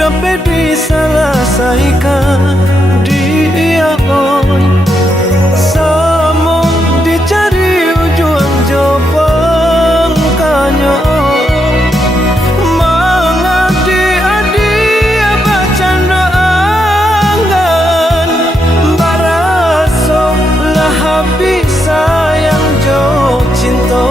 dapat diselesaikan dia oi. Samo dicari ujung jopang kanyo mangadi adi bacanda angan baraso lah habis sayang jo cinta.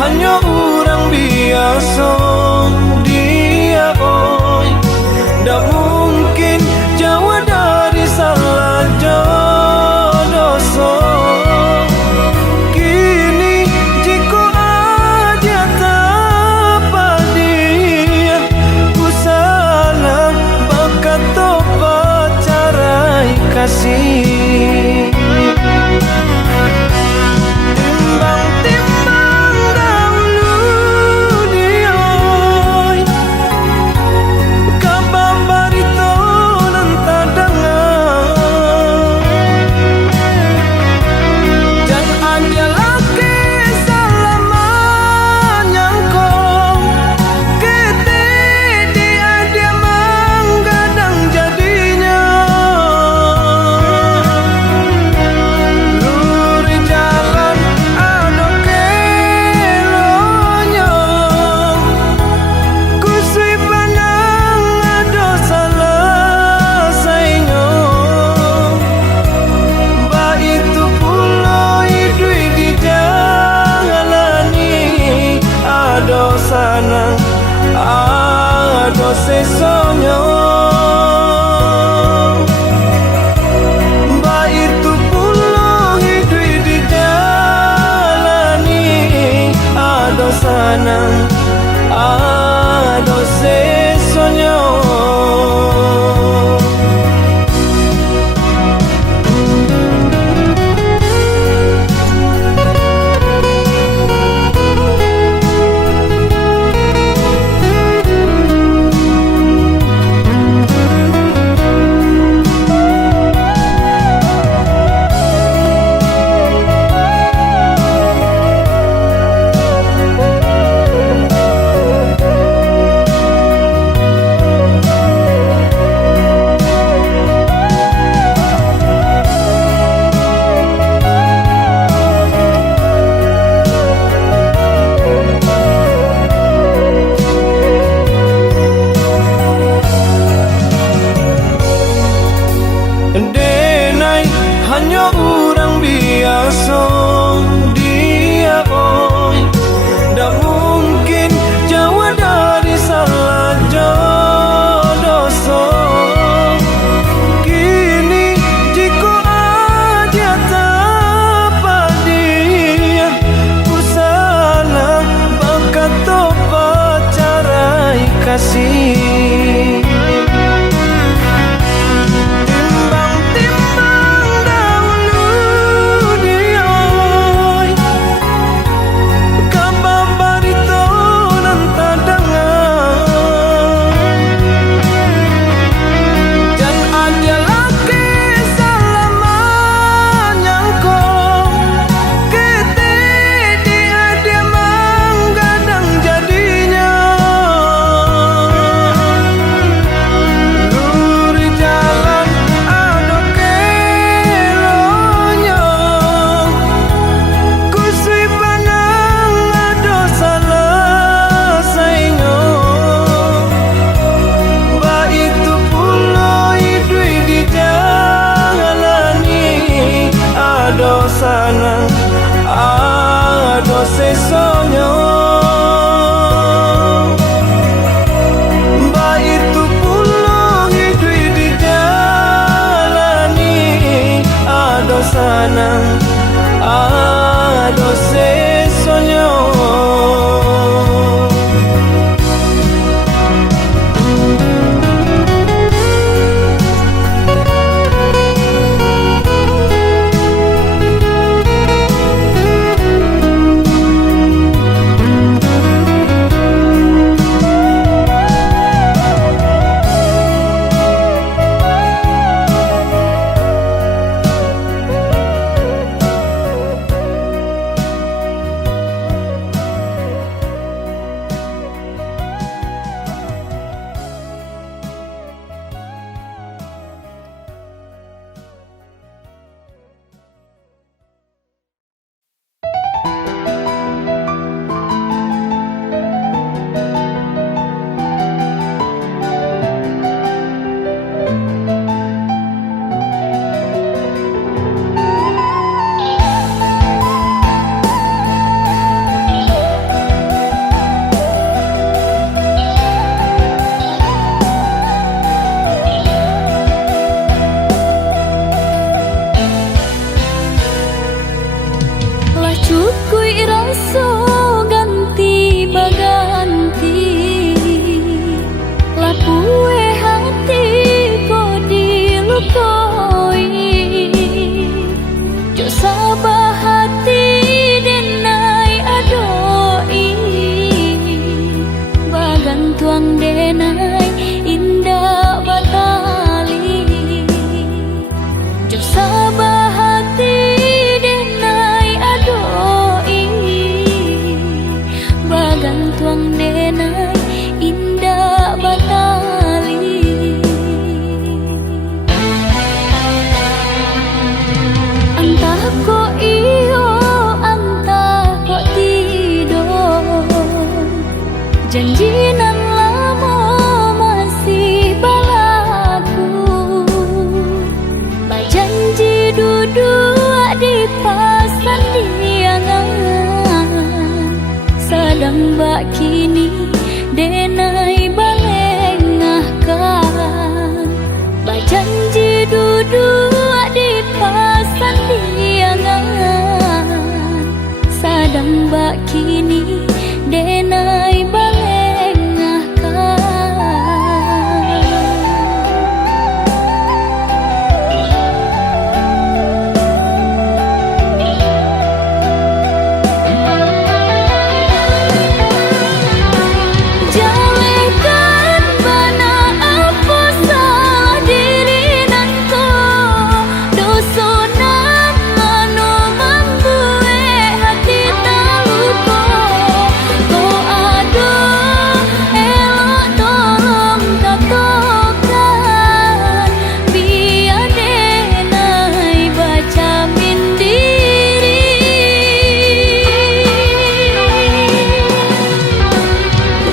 Hanya orang biasa dia oi, tak mungkin jauh dari salah dosa. Kini jika aja tanpa dia ku salah bakat tobat carai kasih. Ado sesonyo ba itu pulau hidup di jalani ado sanang ado sesonyo. Hanya orang biasa dia oi, tak mungkin jauh dari salah dosa. Kini jika aja tanpa dia ku salah bakat tobat carai kasih. Sana ado sesonyo ba itu pulau hidup di jalani ado sana ado sesonyo. duit rasa ganti baganti, lapue hati ko dilukoi, jo sabah hati denai adoi, bagan tuang denai indah batali, jo sabah hati denai adoi, bagan tuang denai indah batali. Antah ko iyo, antah ko tido, janjinan lama masih balaku, bajanji duduk di pasan diangan, sedang bak kini denai balengahkan, bajanji duduk di pasan diangan, sedang bak kini denai balengahkan. Jalekan bana apa salah diri nanto, dosonan anu membue hati taluko, ko aduh elok tolong tatokan, biar denai baca min diri.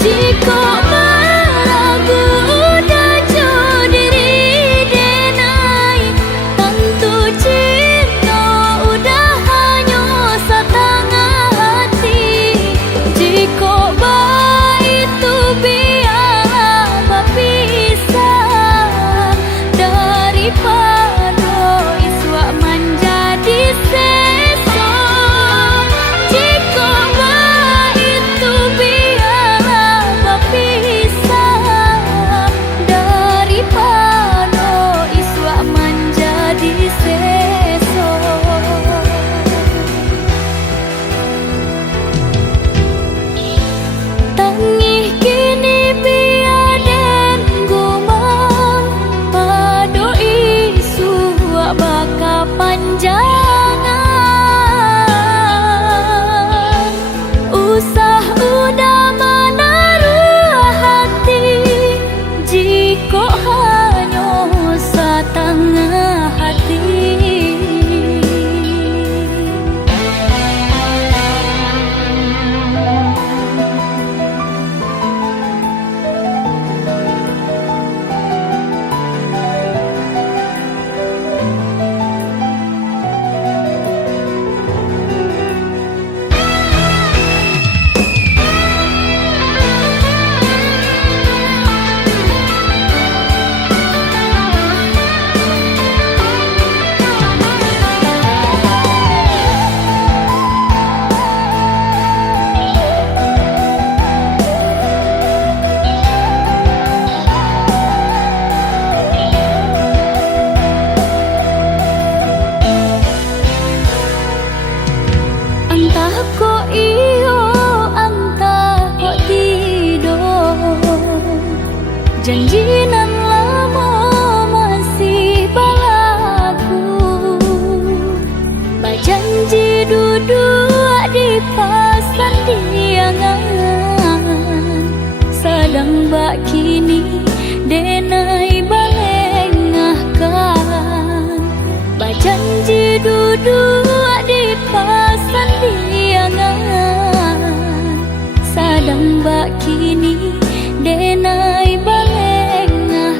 Jika meragu udah jauh diri denai, tentu cinta udah hanya setengah hati. Jika baik itu biarlah berpisah, daripada iswa menjadi sesat. Jika baik itu biarlah berpisah, daripada iswa menjadi sesat. Tangih kini biaden gumam, pado isu baka panjangan, usah udah menaruh hati, jika hanya setengah hati. Antah ko iyo, antah ko tido, janjinan lama masih balaku, bajanji duduk di pasan diangan, sedang bak kini denai balengahkan, bajanji duduk di pasan diangan, sedang bak kini denai balengahkan.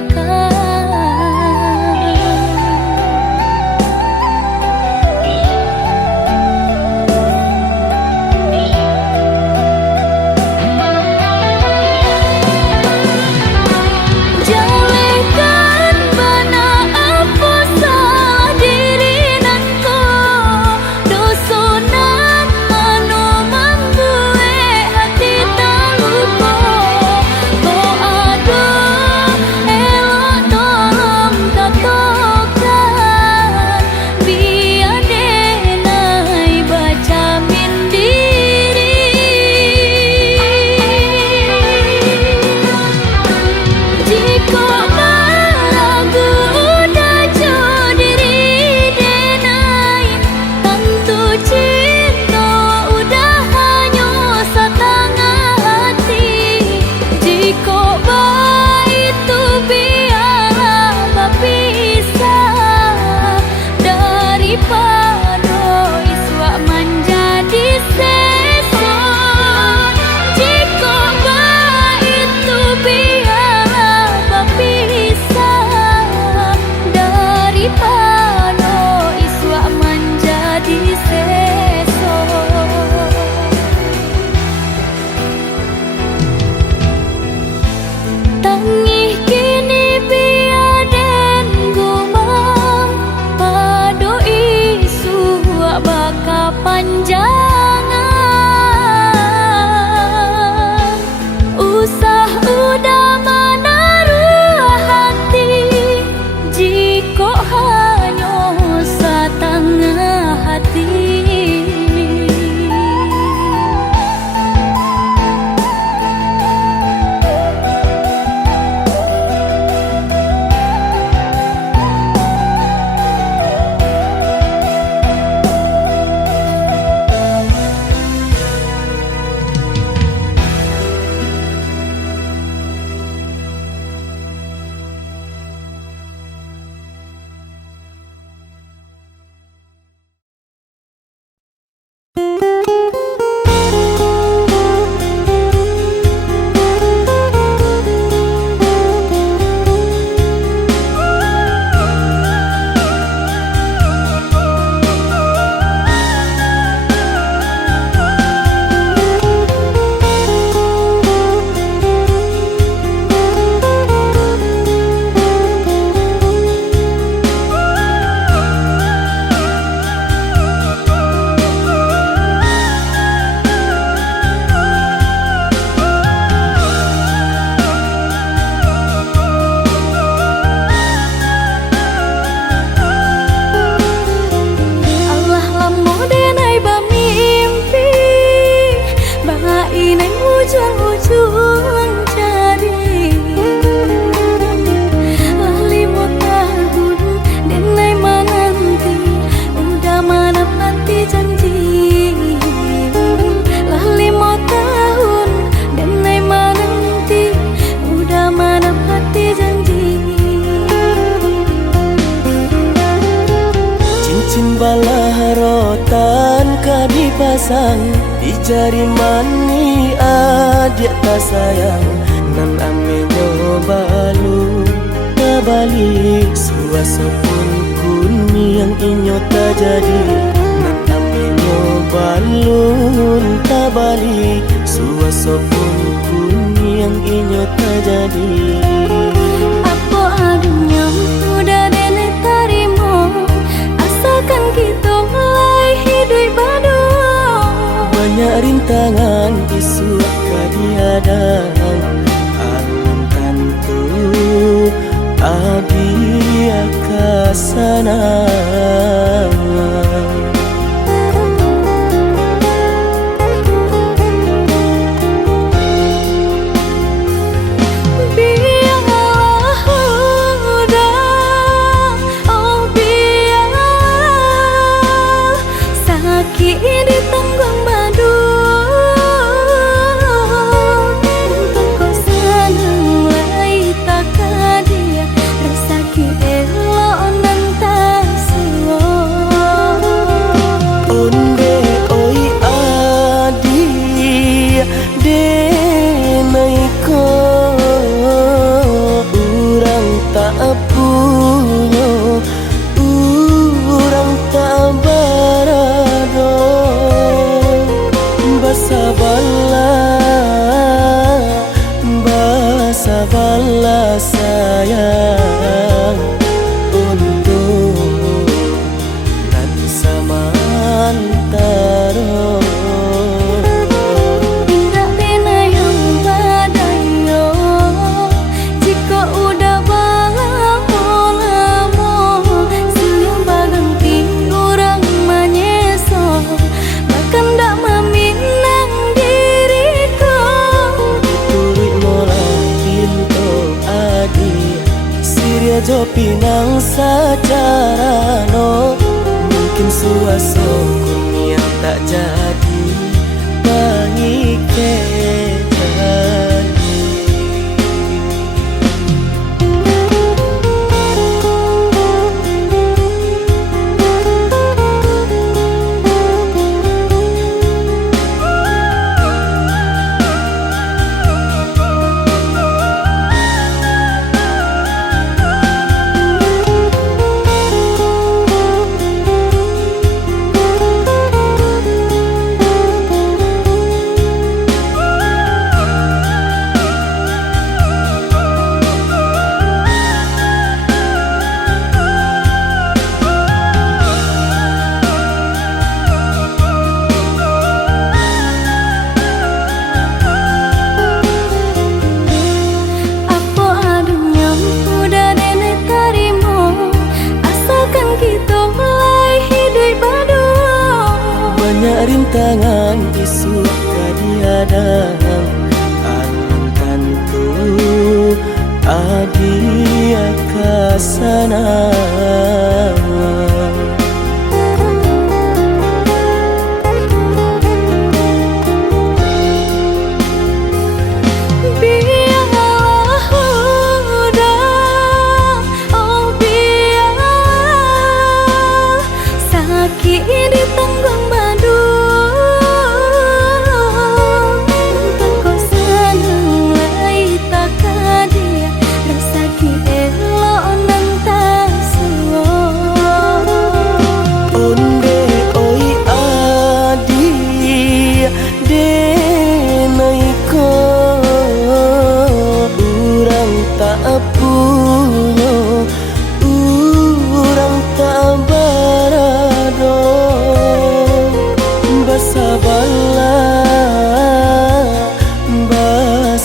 pasang di jari mani adik tak sayang nan amenyo balu balik suaso pun kuni yang inyo tak jadi nan amenyo balun tak balik suaso pun kuni yang inyo tak jadi. Apa adunya udah dene tarimo asalkan kita mulai hidup baru. Banyak rintangan isu kadiadang alun tantu adia kasana. Sabarlah sayang untuk nan samantara. Indah dena yang badayo jika udah lamo siang baganti orang menyeso bahkan tak meminang diriku. Diturik mola pinto adi Siria jo pinang secara no mungkin suaso kuni yang tak jadi bangi kejadi. Banyak rintangan isu kadiadang alun tantu adia kasana.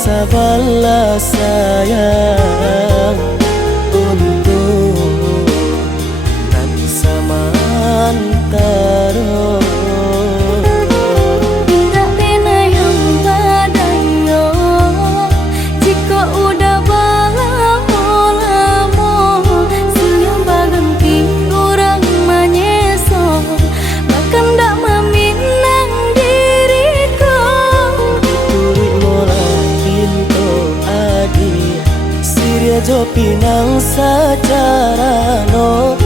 Sabarlah sayang untuk nan samantara. Indah dena yang badayo jika udah lamo siang baganti orang menyeso bahkan tak meminang diriku. Diturik mola pinto adi Siria jo pinang secara no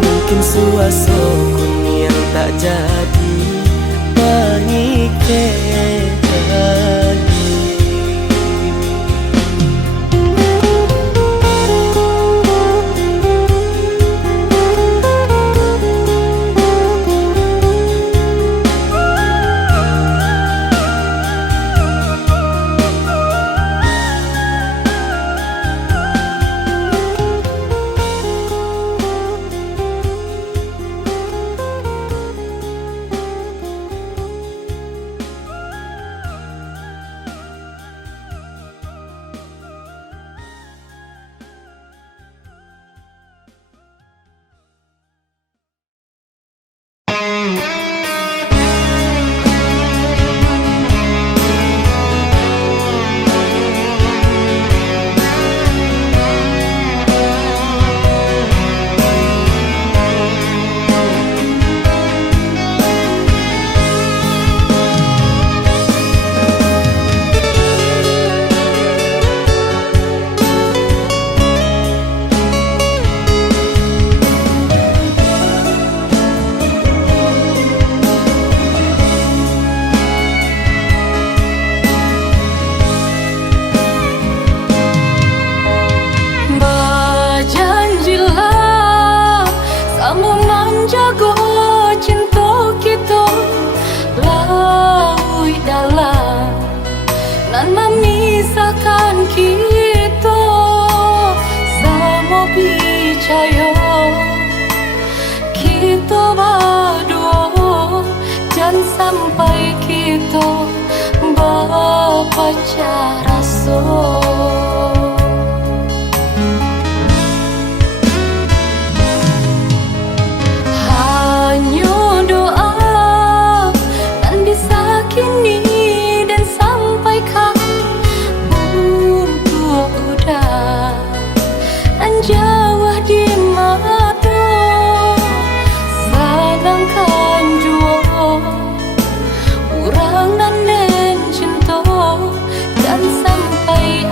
mungkin suaso kuni yang tak jadi baca rasa. Hanya doa kan bisa kini dan sampaikan untuk udah dan jawah di mata sedangkan jua orang dan cinta dan sampai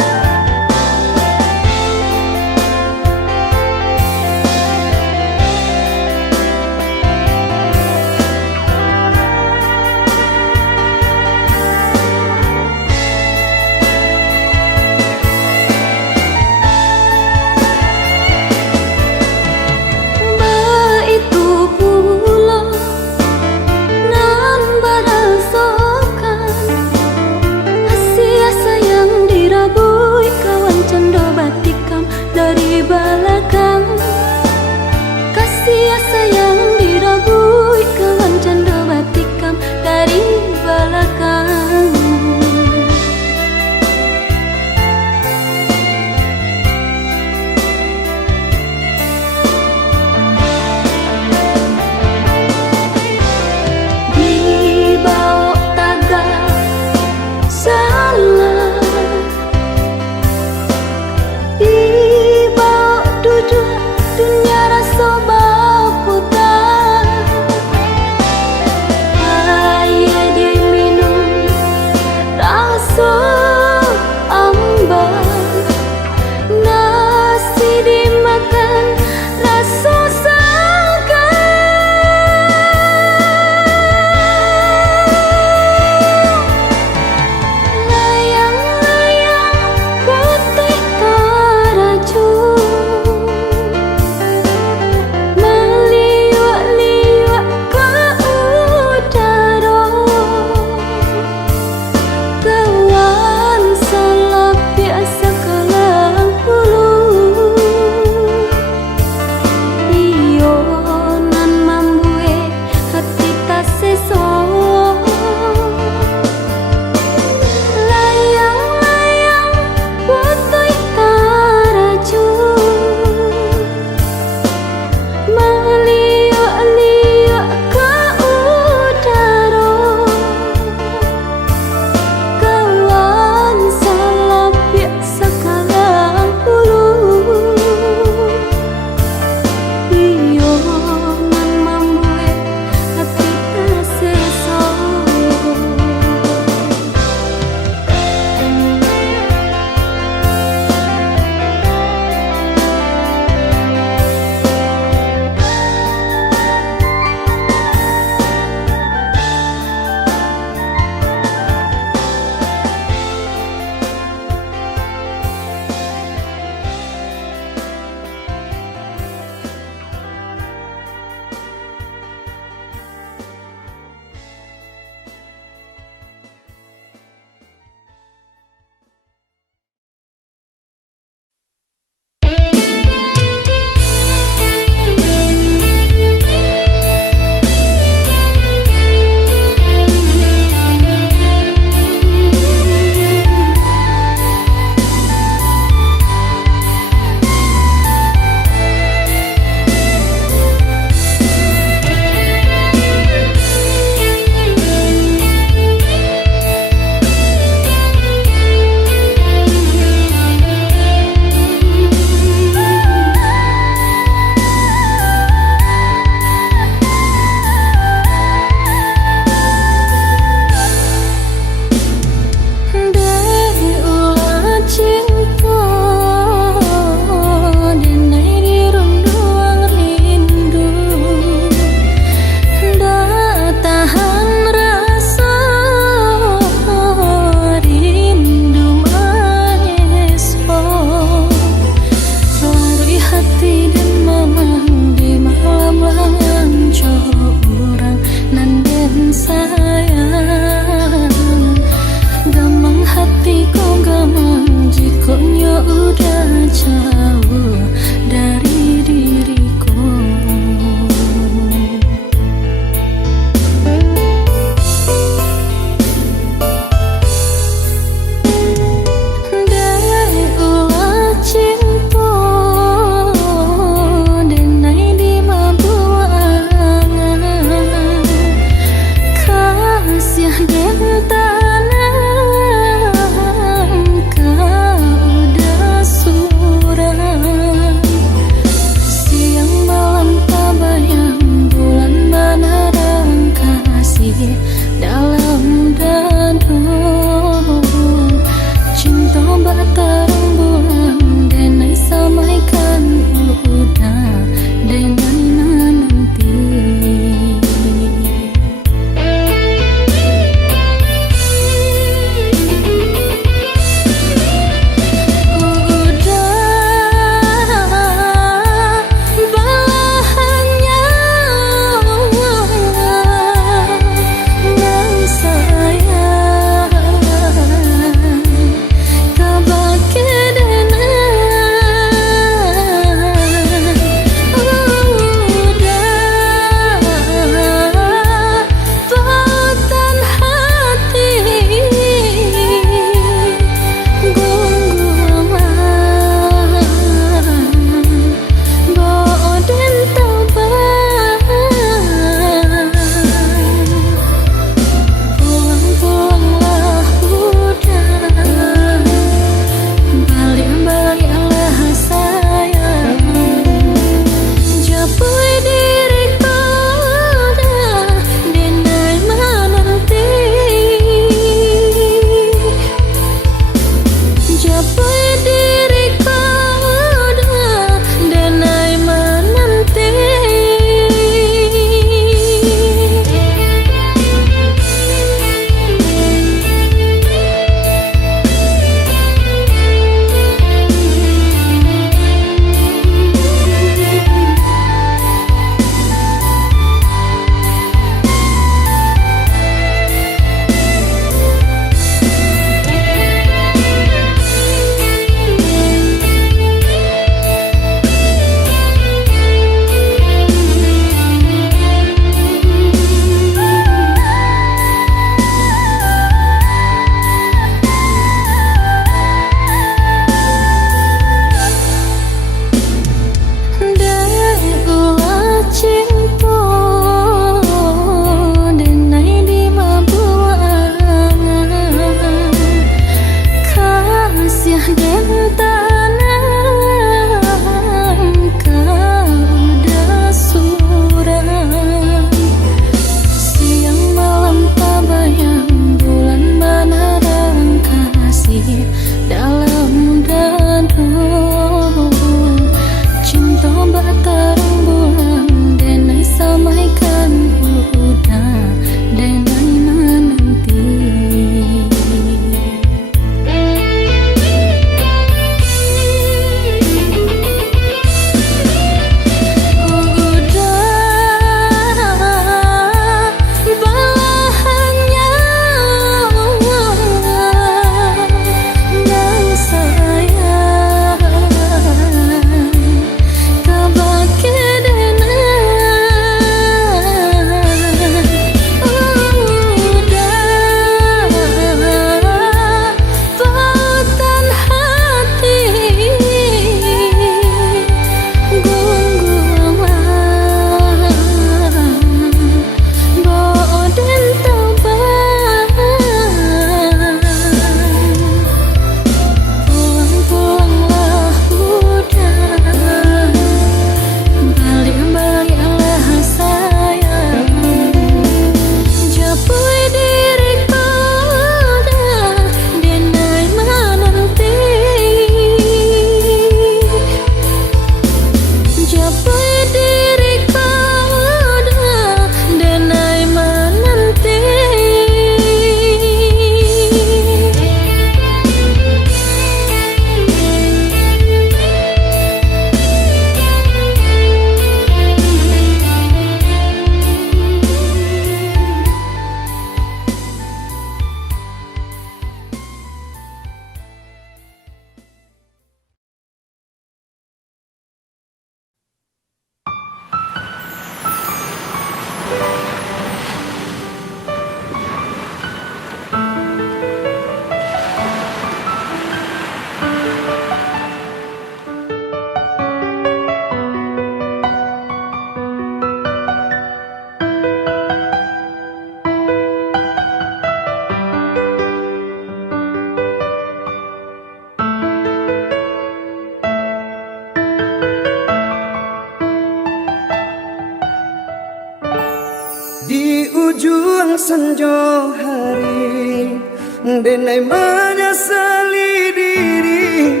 Di ujung senja hari, denai menyesali diri,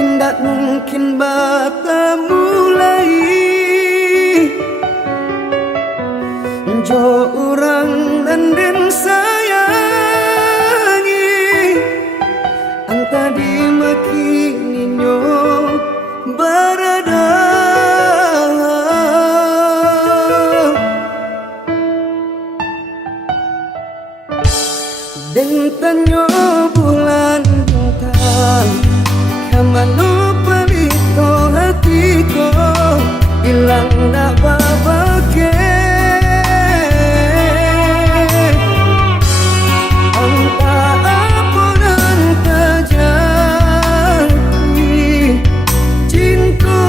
indak mungkin bata mulai. Jo orang dan sayangi, anta dimaki ninyo berada. Dan tanyo bulan bintang, kamano palito hatiku, ilang na babake. Anta apun anta jadi, cinta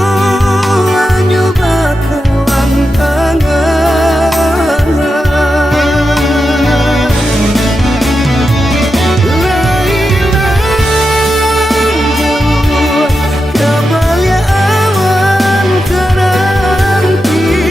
hanya bakalan angan. Kabalya awan teranti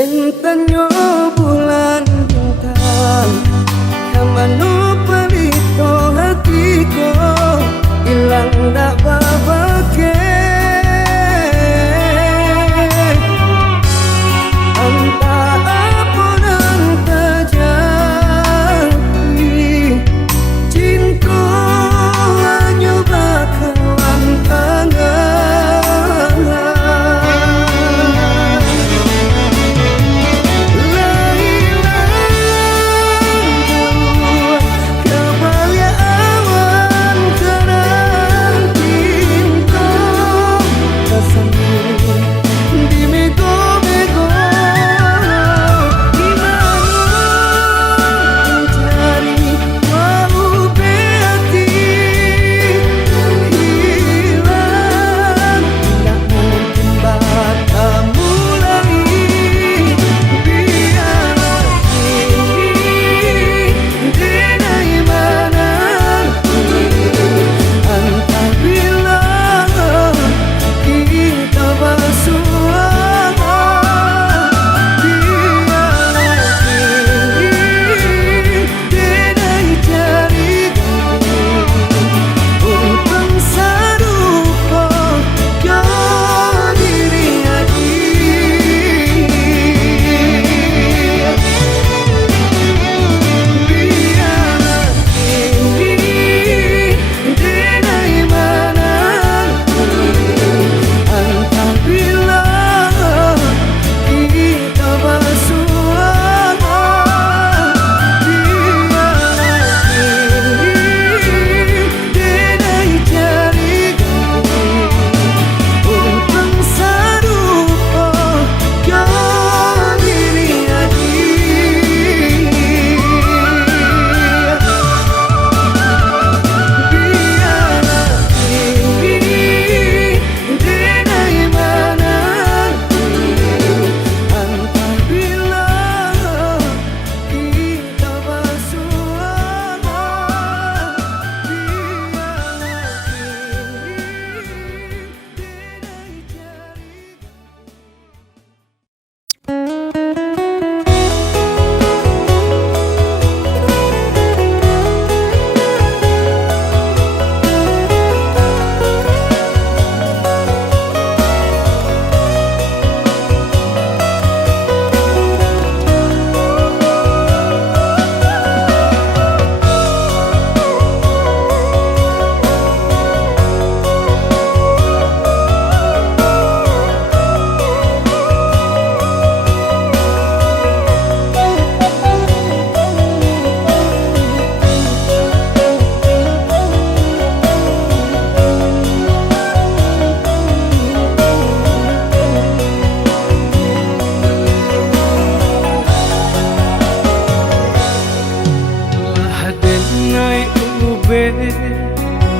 Dentanyo bulan bintang Kamano palito hatiko Ilang dak babake Anta apun anta jadi Cinta hanya bakalan tangan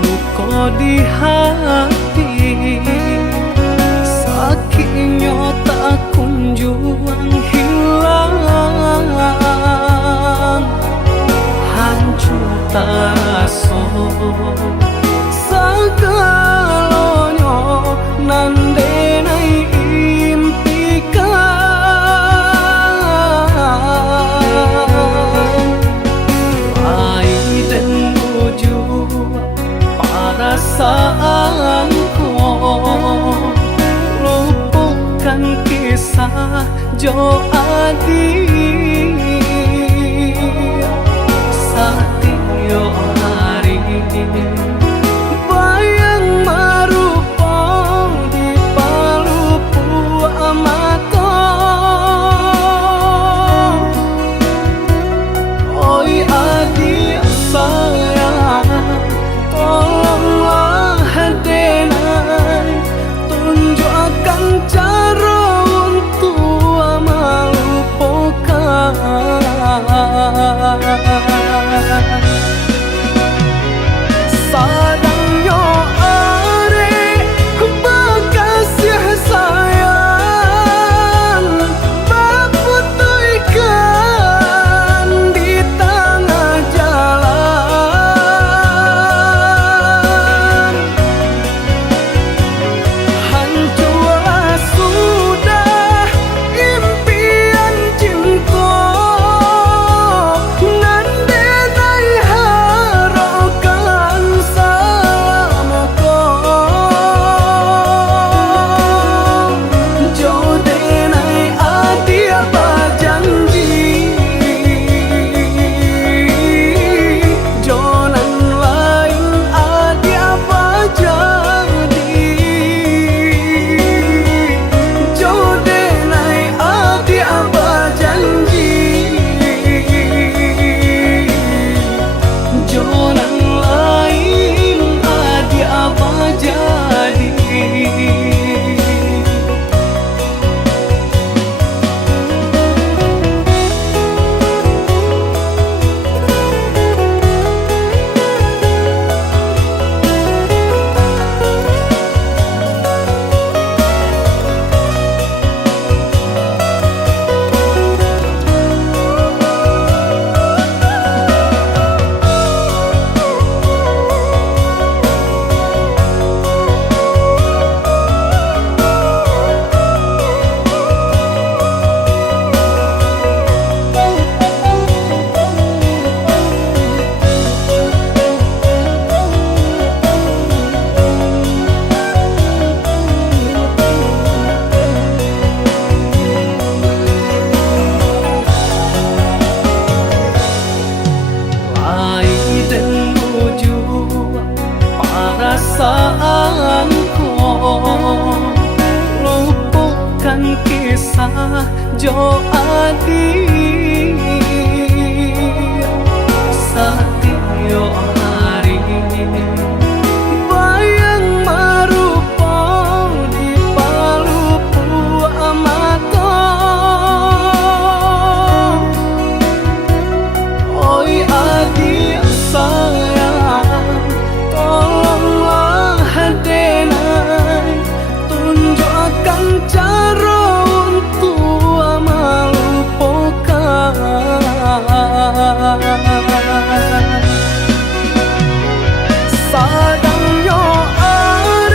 Luka di hati sakitnya tak kunjung hilang hancur taraso sagalonyo nandenai impikan dan menuju perasaanku lupakan kisah Jo Adi Satyo hari bayang marupong di palupu amato oi Adi sayang tolonglah denai tunjukkan cara untuk melupakan yo adi satyo hari bayang marupong di palupu amato oi adi sayang tolonglah hadenai tunjukkan cara untuk melupakan sadang yo are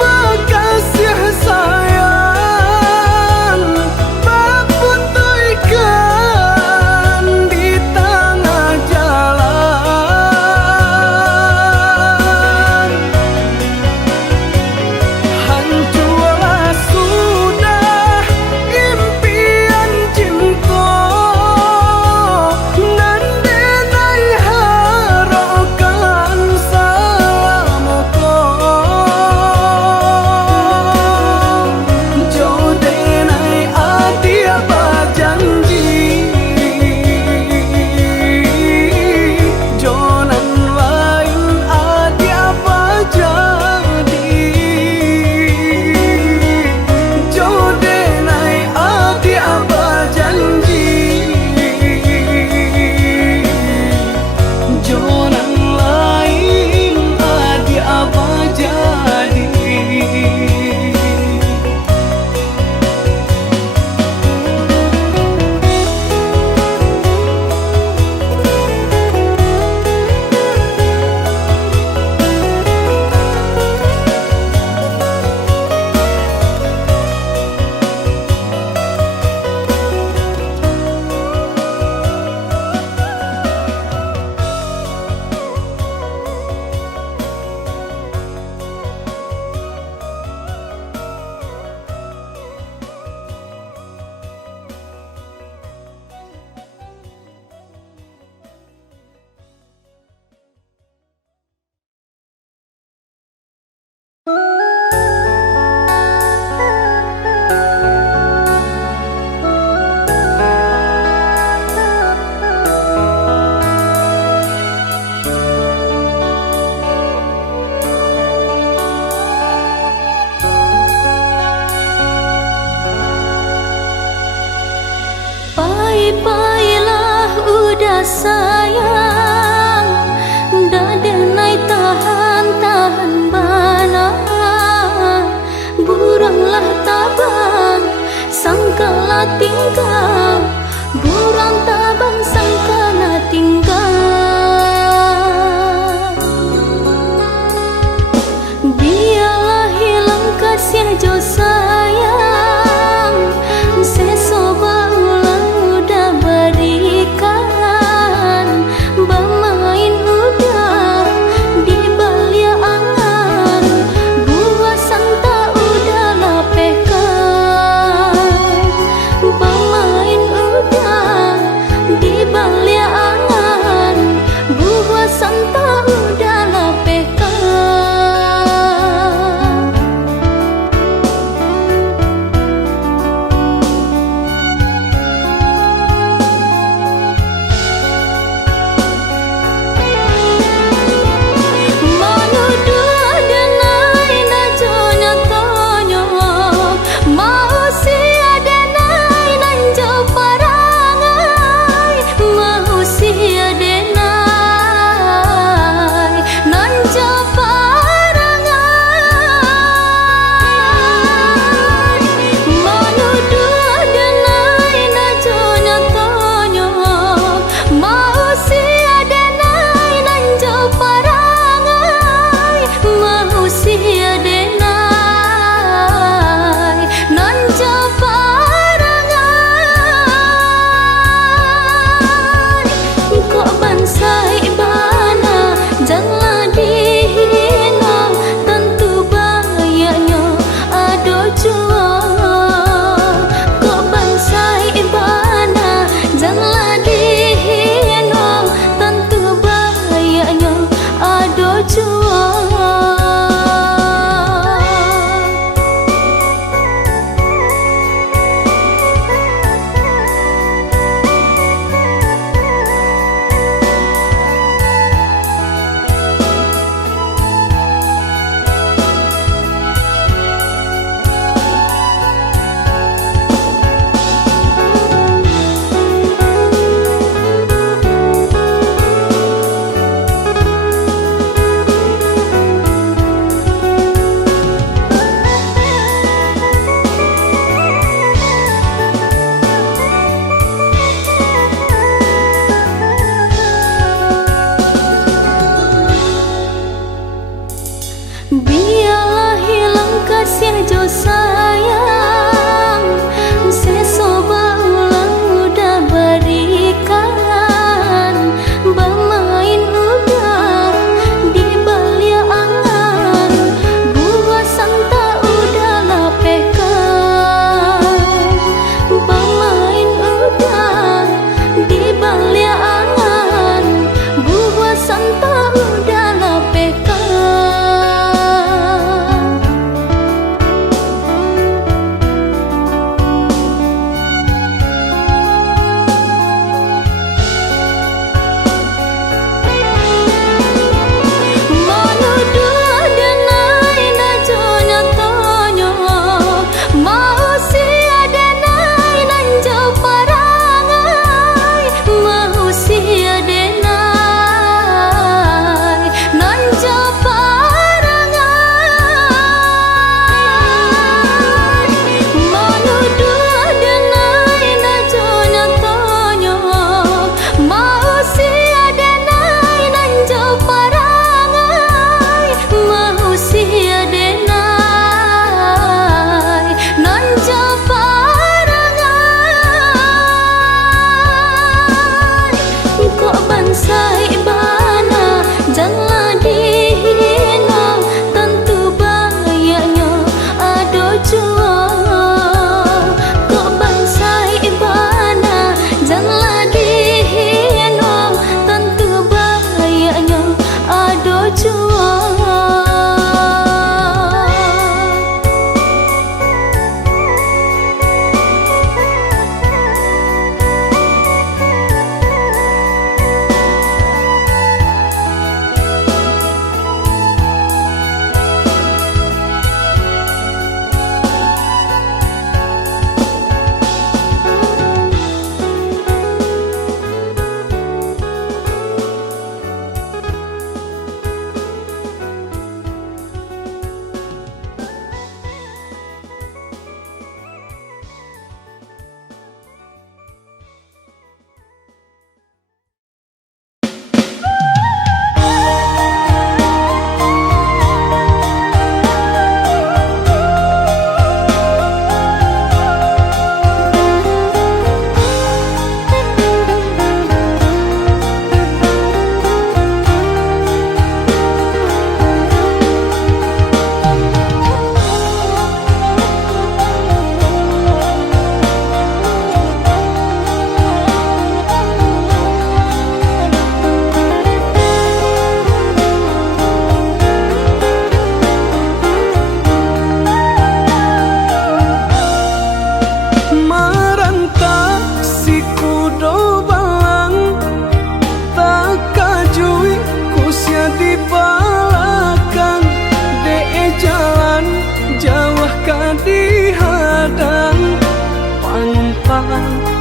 bekasih sayang berputihkan di tengah jalan hancurlah sudah impian cinta dan denai harapkan selamoko jauh denai adi apa janji jonan lain adi apa jadi jauh denai adi apa janji jonan lain adi apa jadi Pai-pailah udah sayang dadenai tahan-tahan bana buranglah tabang sangkala tinggal burang tabang sangkala tinggal biarlah hilang kasih jo sayang sesoba bermain udah di balia angan buah santa udah lapekan bermain udah di balia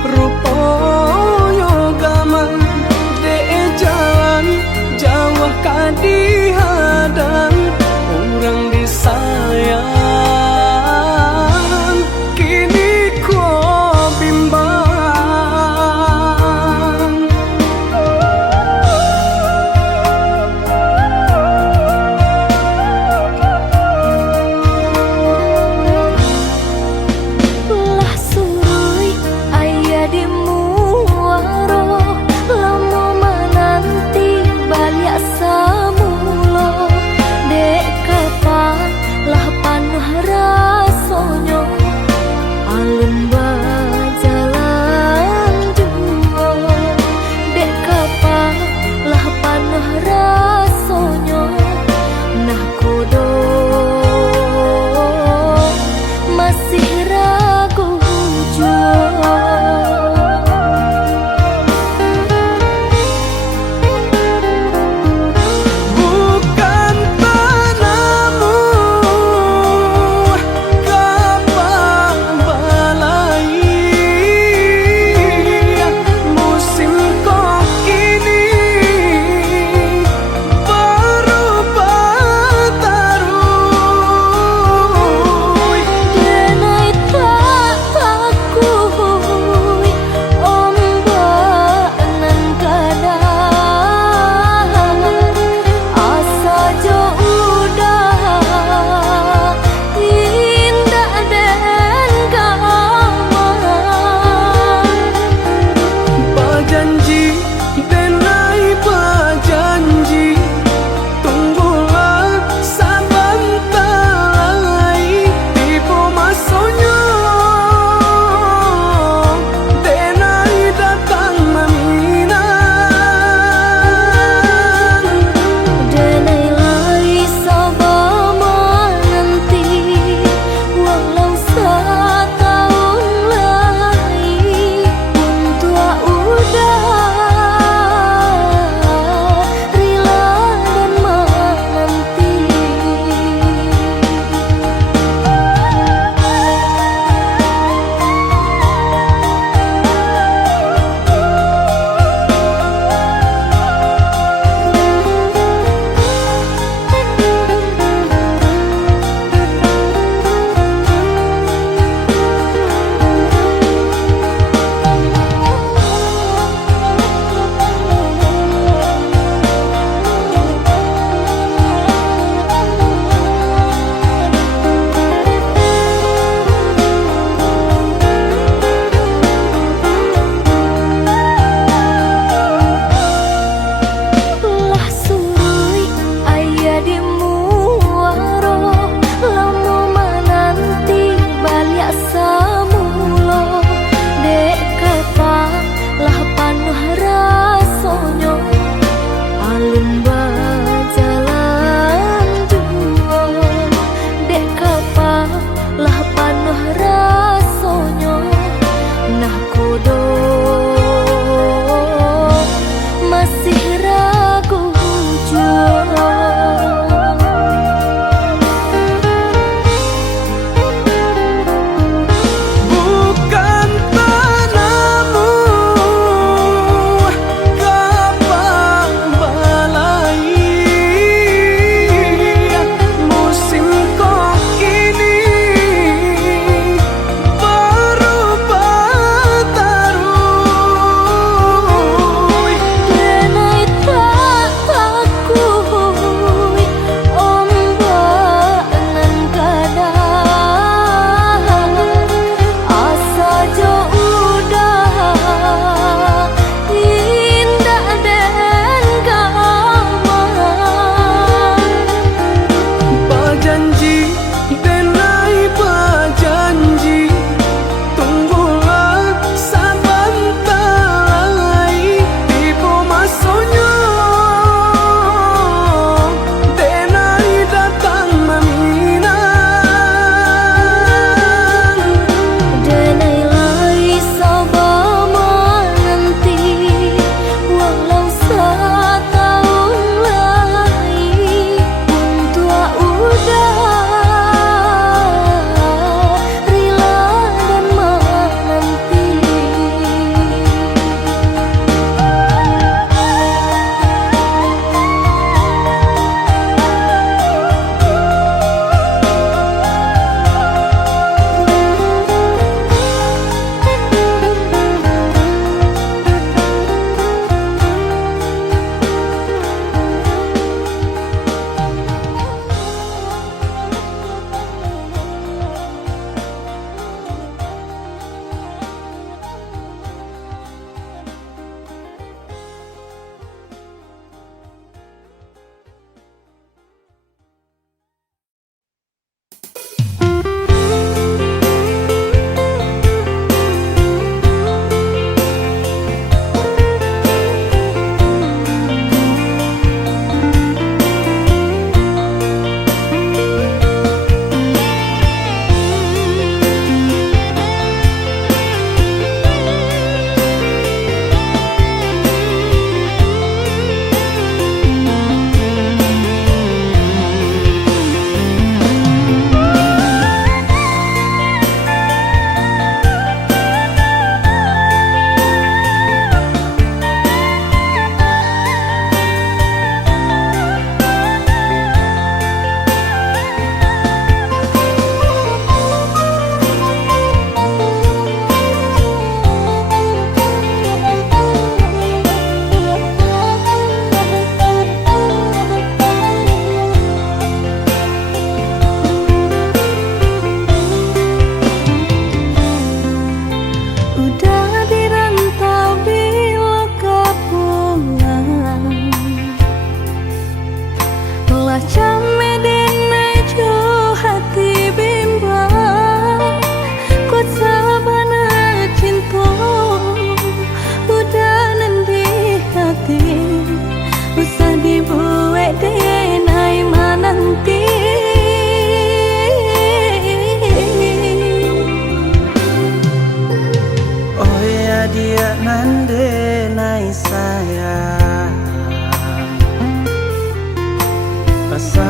Rupoyo gaman de jalan jauh kadihadang orang disayang kini ko bimbang. Lah suruh ayah di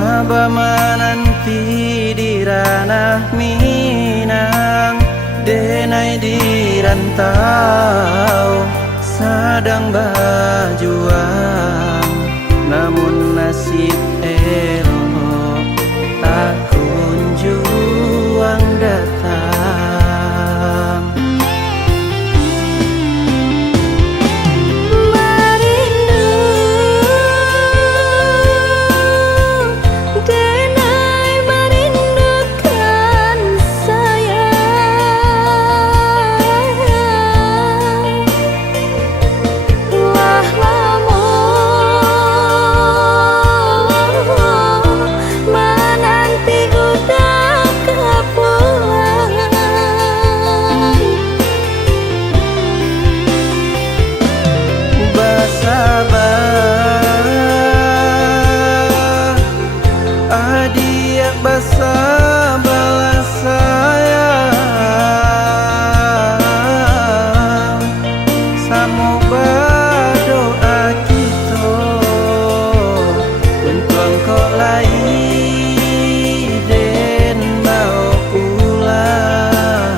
Pasabama nanti di ranah Minang, denai di rantau sedang berjuang, namun nasib elok tak kunjung datang. Merindu denai merindukan sayang, wah lamun menanti udah kepulang. Basabah adia basabah sayang, samoga doa kita untuk engkau lain dan mau pulang.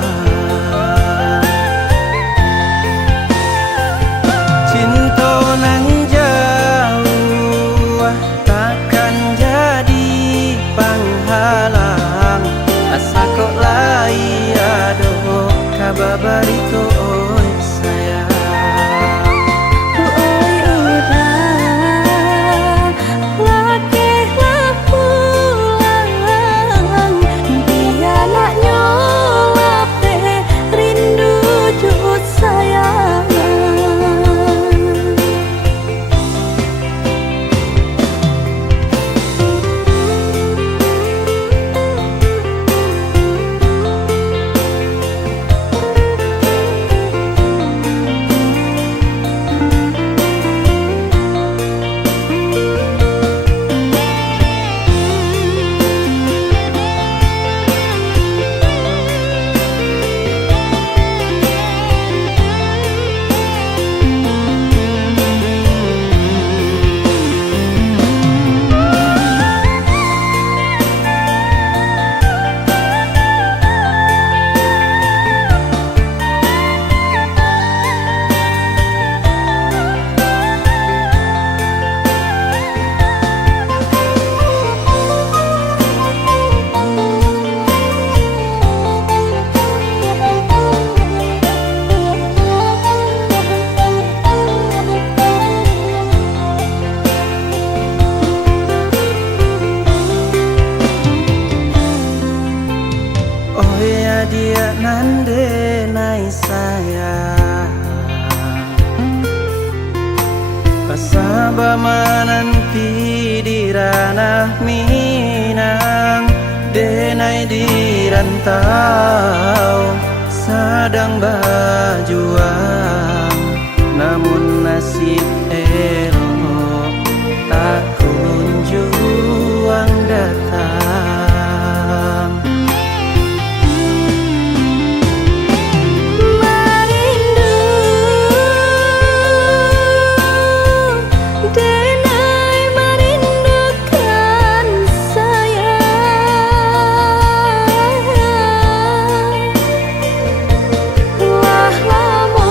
Cinta nan jauh takkan jadi penghalang, asa kok lai aduh kababari oi sayang. Oi udah lakehlah pulang, dia nak nyolap rindu jut sayang. Oh ya dia nande nai sayang, pasabama nanti di ranah Minang, denai di rantau sedang berjuang, namun nasib elok tak kunjung datang. Merindu denai merindukan sayang, wah lamun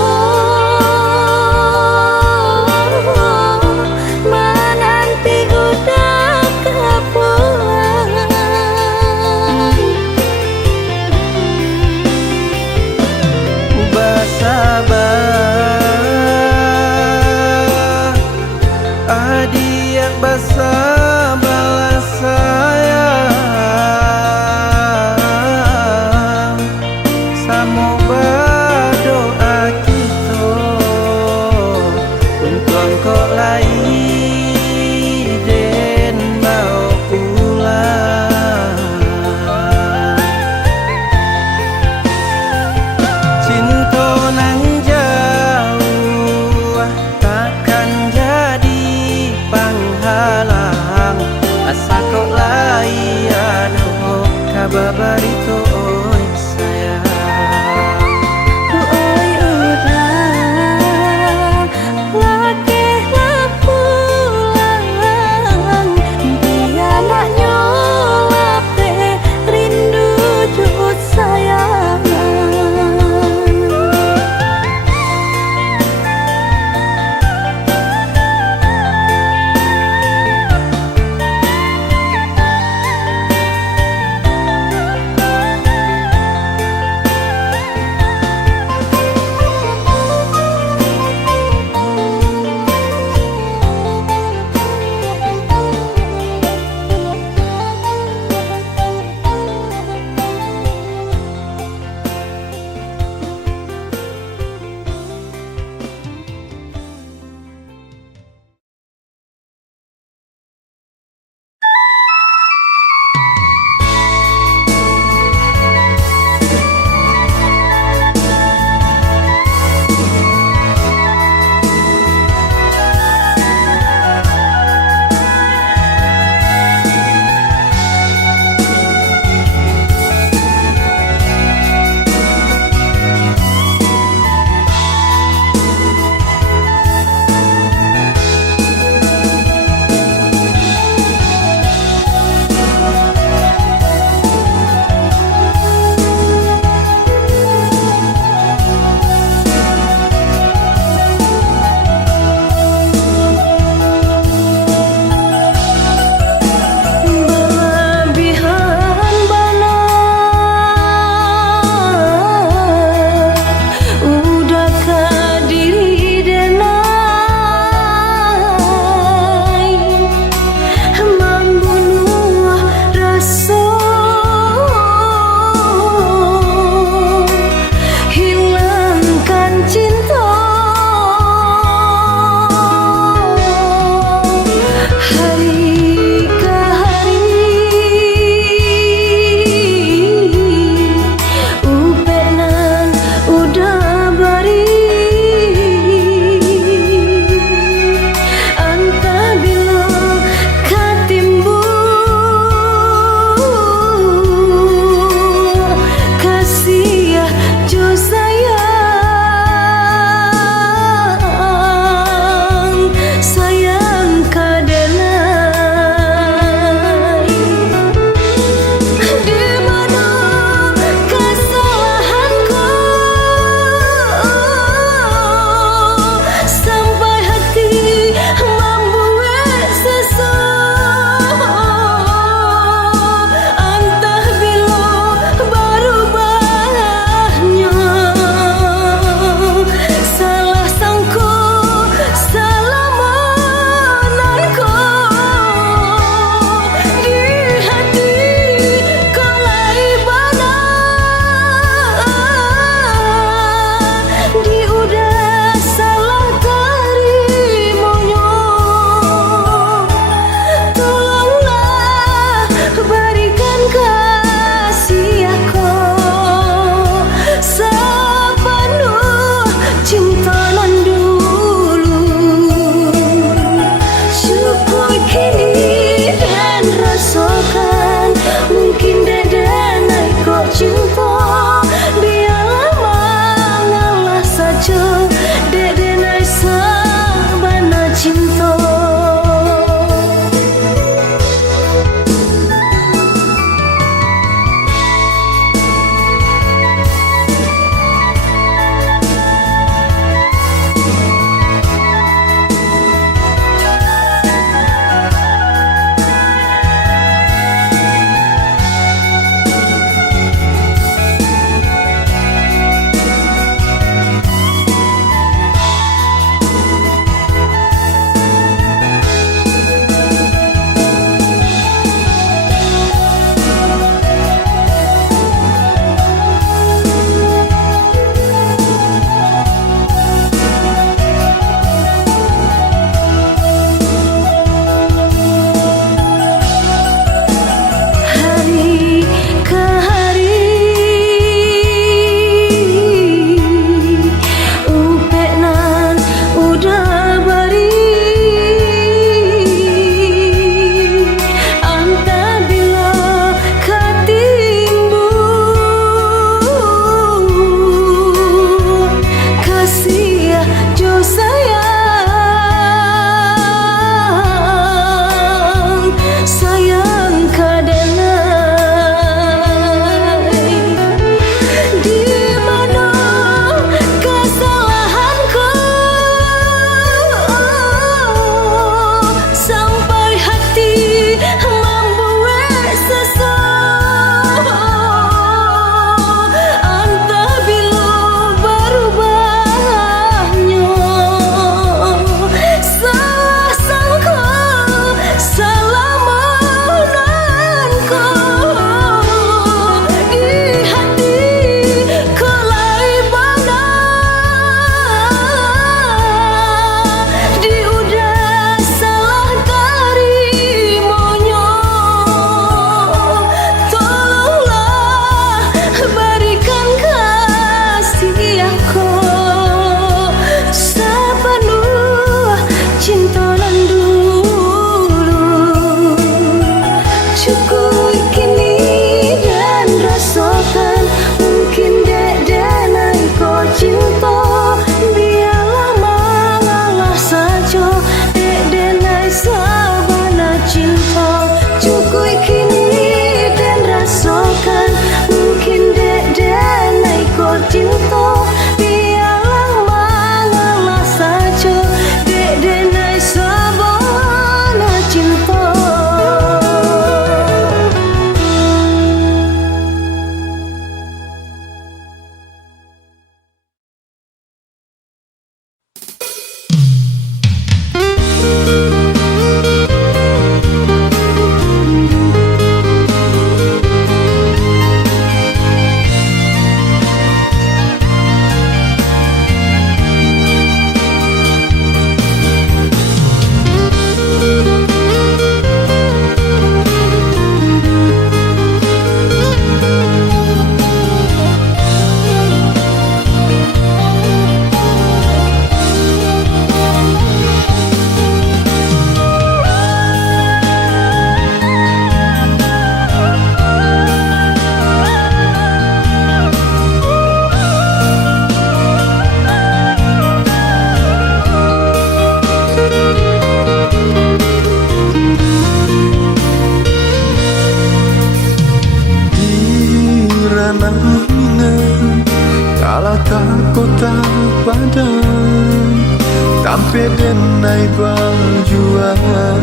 denai berjuang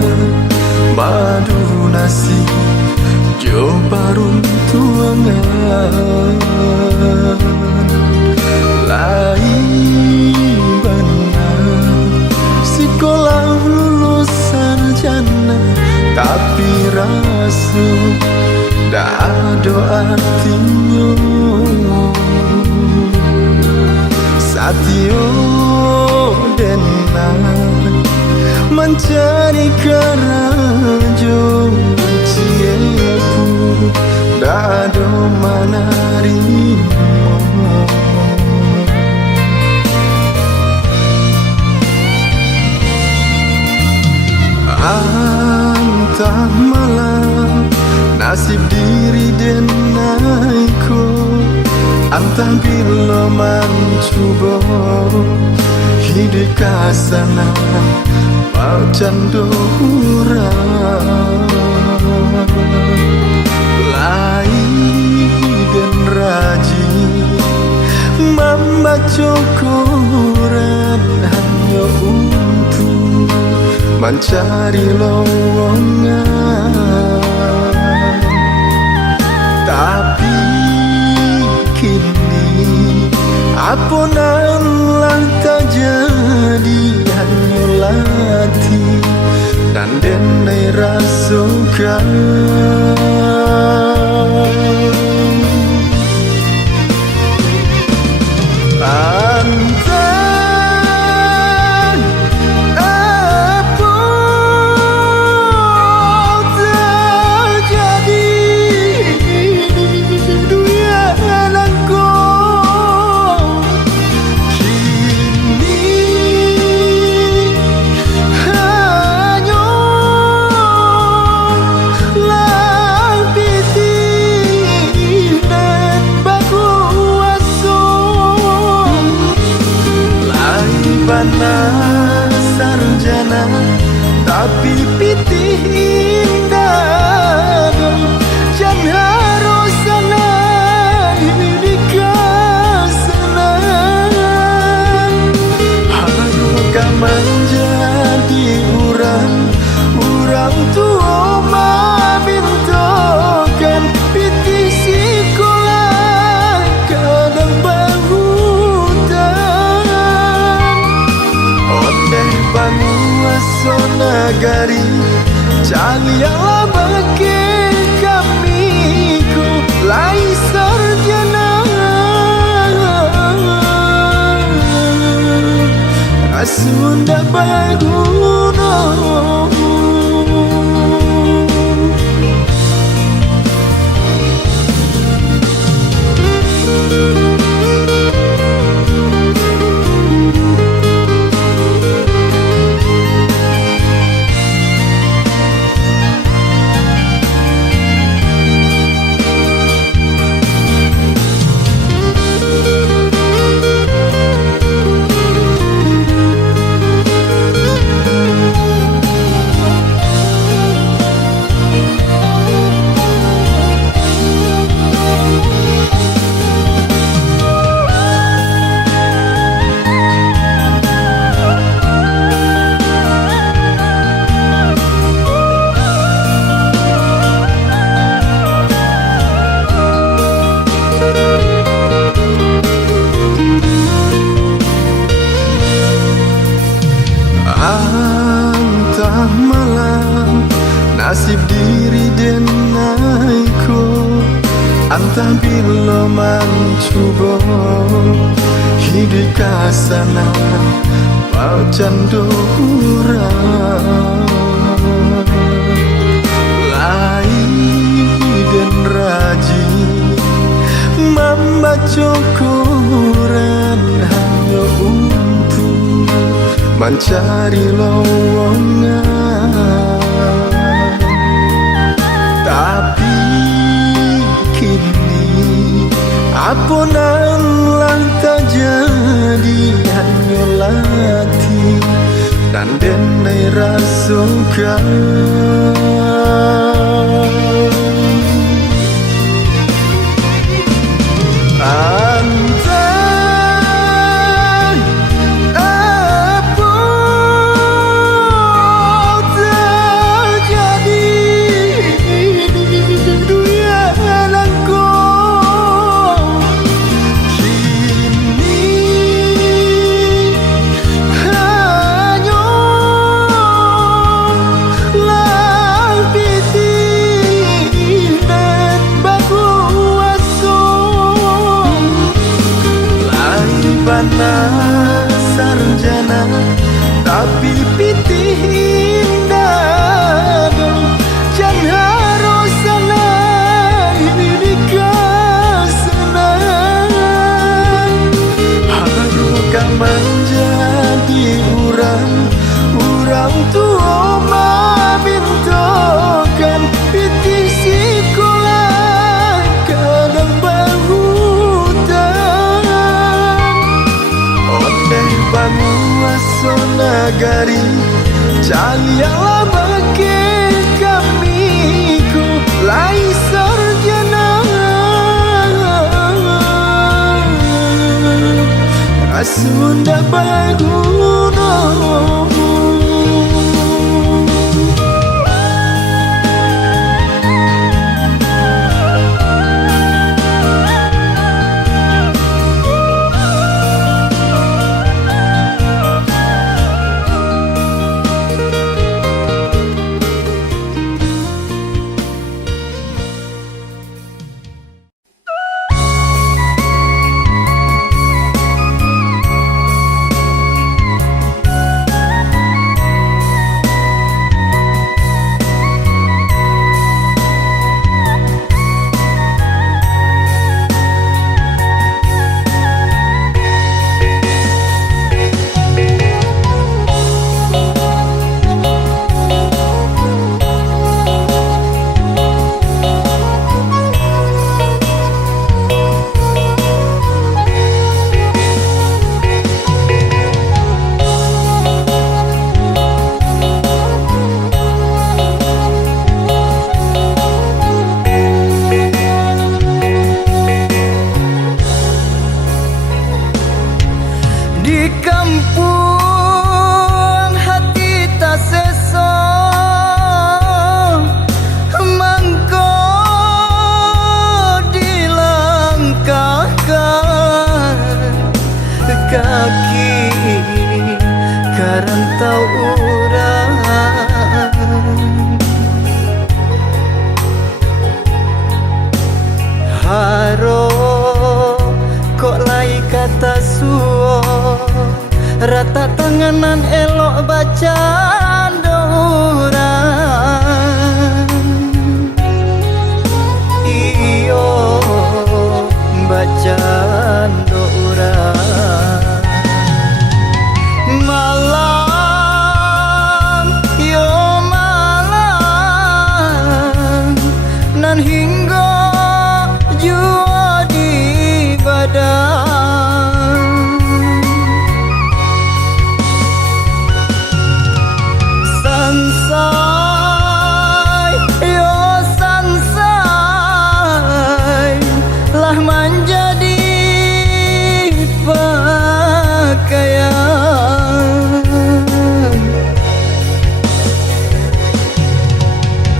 madu nasi jo baruntuangan lai benar sekolah lulus sarjana tapi rasa dah ada artinya Satyo denai mencari kerajo cieku dado manarimo antah malam nasib diri denaiku antah bila mencoba hidup kasana mau candura lai dan raji membaca Quran hanya untuk mencari lowongan tapi kini apunanlah tak jadi hanya latih dan denai rasukan Antang apa terjadi dunia nangko kini hanya lebih dan baku panas sarjana tapi pitih indah dan harus senang dikasenang harukah menjadi orang tua mabintokan pitih sekolah kadang Banguaso nagari Calialah bagi kamiku Lai sarjana Asunda baguna Antah malam nasib diri denaiku antah bila mencoba hidup kasana mau candura lai dan raji membaca Quran hanya untuk mencari lowongan tapi kini apunanlah tak jadi hanya latih dan denai rasukan Antang apa Urang tua mah bintokan piti sekolah kadang bahutan. Ondeh bangun waso nagari calialah bagi kamiku lai sarjana Asunda baguno. Di kampung hati tak seso mangko dilangkahkan kaki karantau urang haro kok lai kata suo rata tanganan elok baca orang iyo baca orang malam yo malam nan hingga jua di badan sansai yo sansai lah menjadi pakaian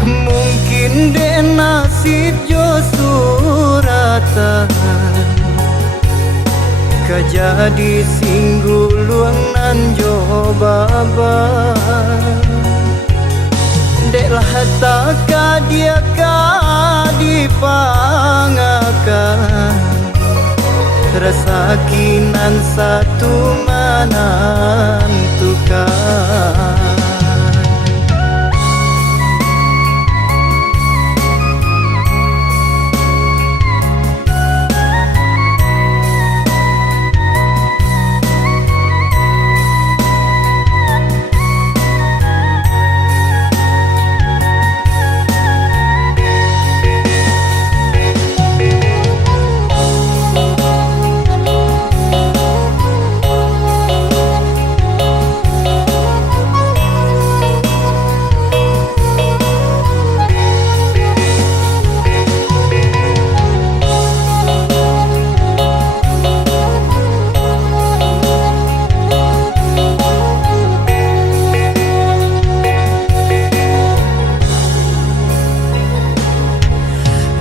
mungkin de nasib jo suratan kajadi singguluang nan jo baba dek lah taka dia ka dipangakan rasa kinan satu menentukan.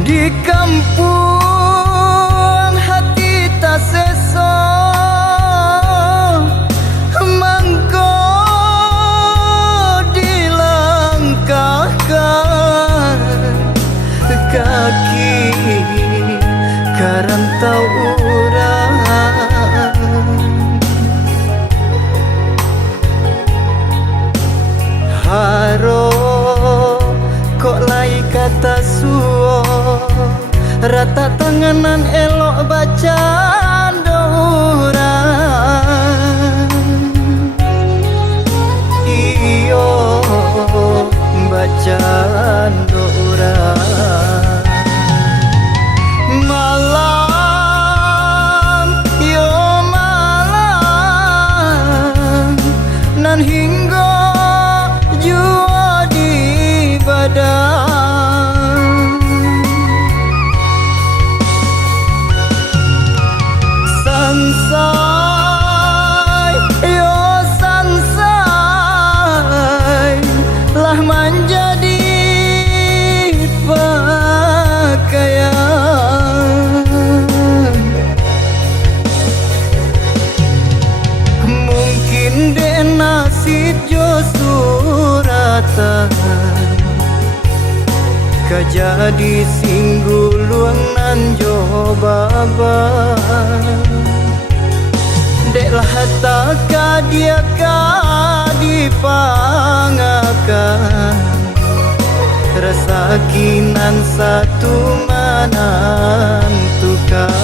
Di kampung hati tak seso mangko dilangkahkan kaki karantau urang haro kok lai kata suo rata tanganan elok baca orang jadi singguluang nan jo baba deklah taka dia ka dipangakan rasa kinan satu menentukan.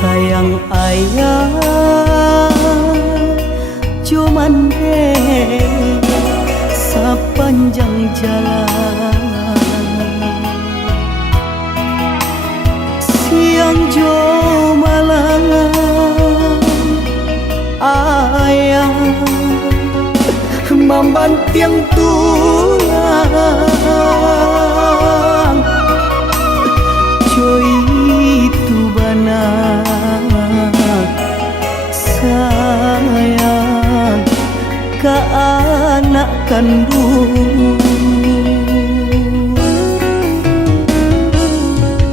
Sayang ayah cuman sepanjang jalan siang jo malam ayah membanting tulang joy itu benar sayang ke anak kandung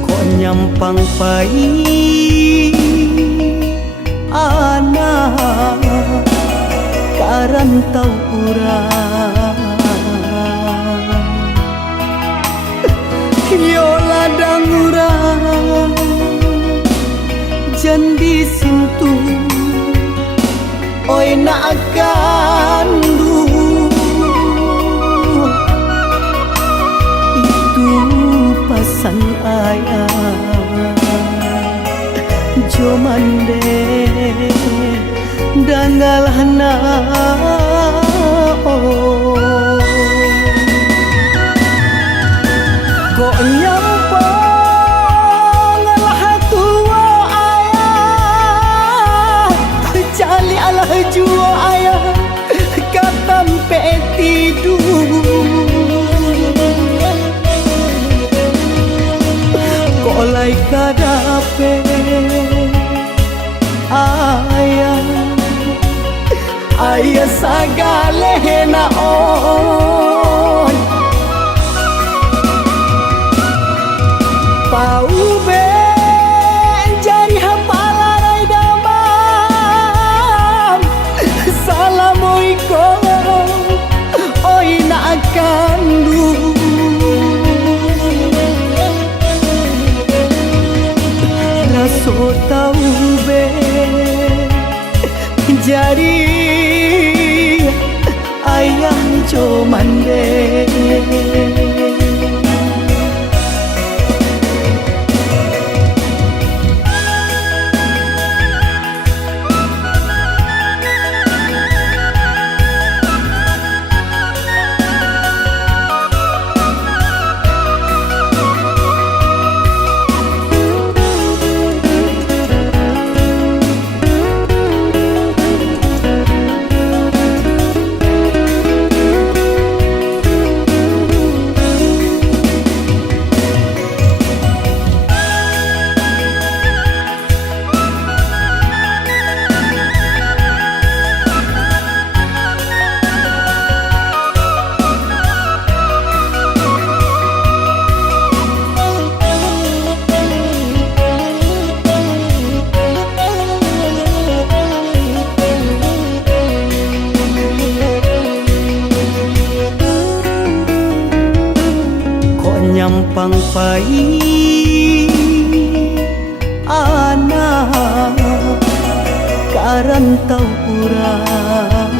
kok nyampang pai anak karantau urang yo ladang urang jandi sintu oi nak kandu itu pasan ayah jo mande dangalana kok nyampang lah tua ayah cali alah jua ayah katampe tidur kok lai kadape ayah sagale naon pau be jari hapalarai damam salamualaikum oi nak kandu raso tau be jari ayah jo mande nyampang pai anak karantau urang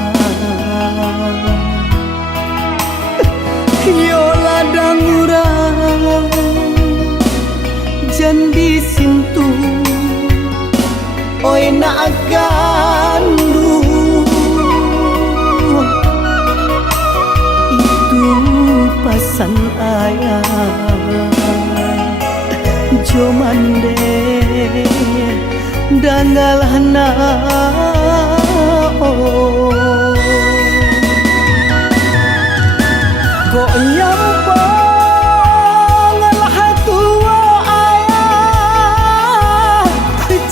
yo ladang urang jandi sintu oi na gandu itu pasan ayah jomande dangalana kok nyampang lah tua ayah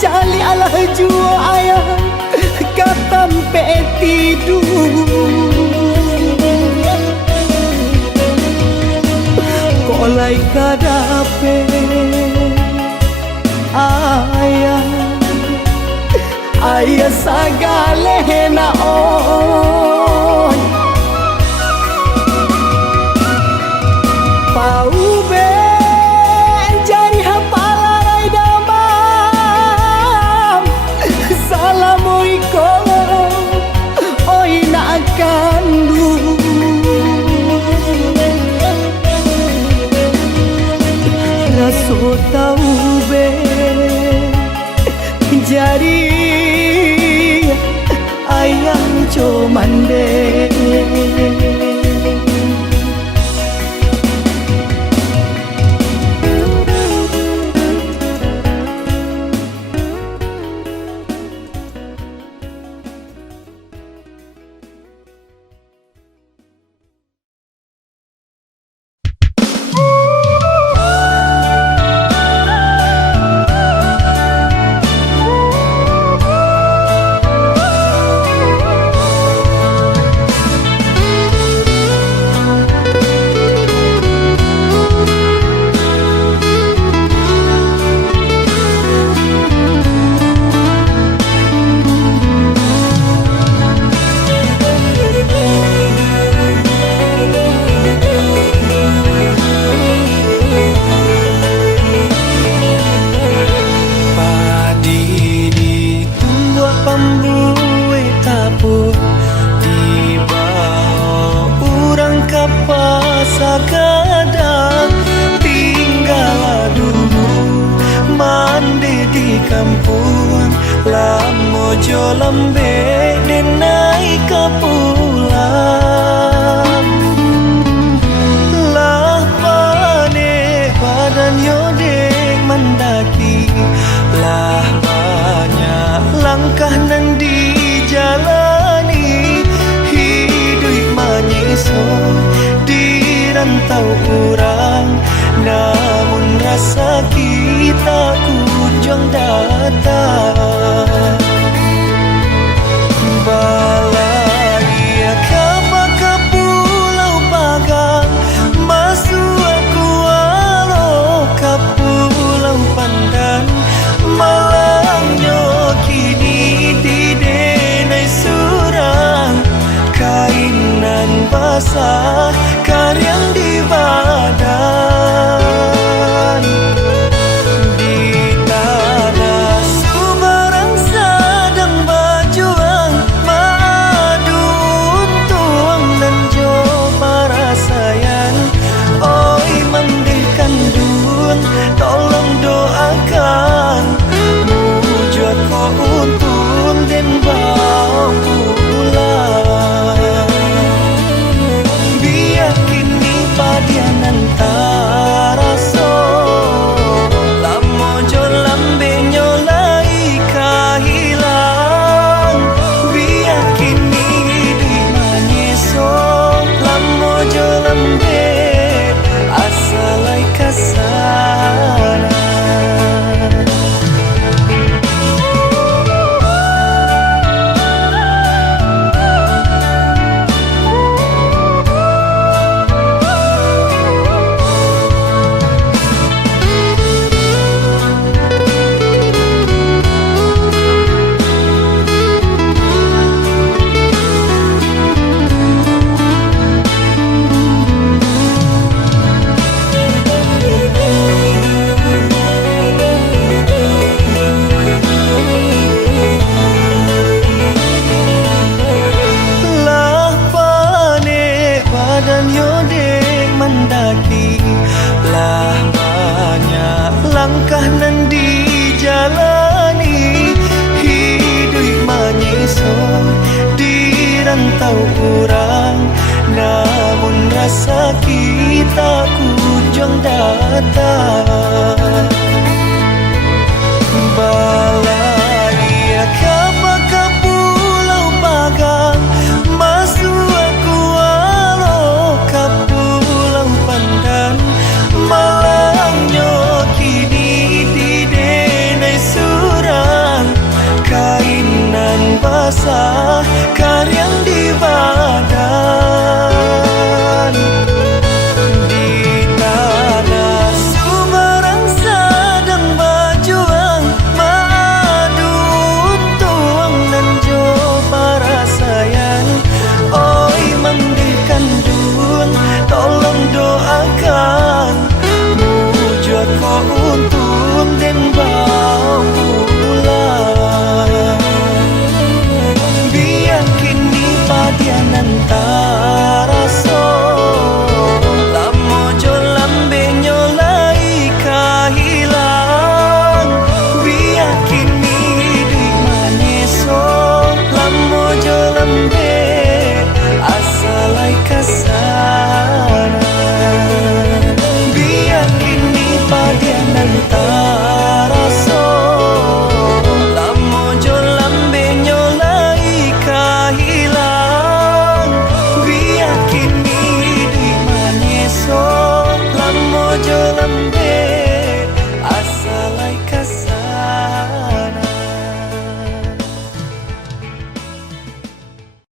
cali alah jua ayah katampe tidur kok lai kadape ayah sagale na on pau ben jari hapala rai damam salamualaikum oi na kandu raso tau be jari ayang comande kampung lamojo lembe denai kapulang lah pane badan yodek mendaki lah banyak langkah nan dijalani hidup menyesuai di rantau urang namun rasa kita kunjung datang balai kama ke pulau Pagang masuk aku alo ke pulau Pandan malangnya kini di denai surang kainan basah karyang di badan di tanah Subarang jalan yodek mendaki. Lah banyak langkah nan dijalani, hidup menyisong di rantau kurang, namun rasa kita kunjung datang. Balai kapal ke Pulau Pagang, masuk aku walau ke Pulau Pandan. Malangnya kini di denai surang, kainan basah karyang di badan. Di tanah Sumarang sedang berjuang, madu untung dan jo para sayang. Oi mandikan dun, tolong doakan mujud ko untuk